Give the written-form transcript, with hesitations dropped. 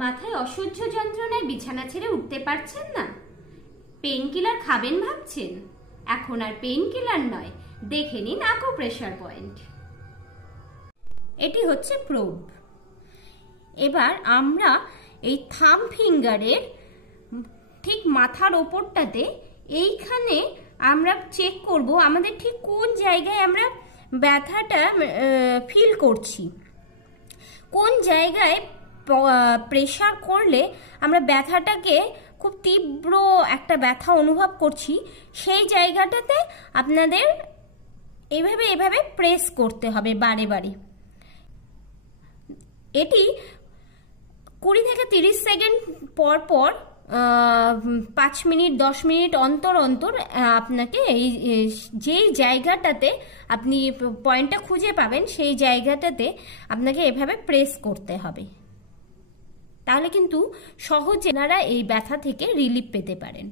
মাথায় অসহ্য যন্ত্রণায় বিছানা ছেড়ে উঠতে পারছেন না? পেইন কিলার খাবেন ভাবছেন? এখন আর পেইন কিলার নয়, দেখে নিন আকুপ্রেশার পয়েন্ট। এটি হচ্ছে প্রোব। এবার আমরা এই থাম ফিঙ্গারের ঠিক মাথার ওপরটাতে এইখানে আমরা চেক করব আমাদের ঠিক কোন জায়গায় আমরা ব্যথাটা ফিল করছি, কোন জায়গায় প্রেশার করলে আমরা ব্যথাটাকে খুব তীব্র একটা ব্যথা অনুভব করছি, সেই জায়গাটাতে আপনাদের এভাবে এভাবে প্রেস করতে হবে বারে বারে। এটি 20 থেকে 30 সেকেন্ড পর পর 5 মিনিট 10 মিনিট অন্তর অন্তর আপনাকে এই যেই জায়গাটাতে আপনি পয়েন্টটা খুঁজে পাবেন সেই জায়গাটাতে আপনাকে এভাবে প্রেস করতে হবে। তাহলে কিন্তু সহজে আপনারা এই ব্যথা থেকে রিলিফ পেতে পারেন।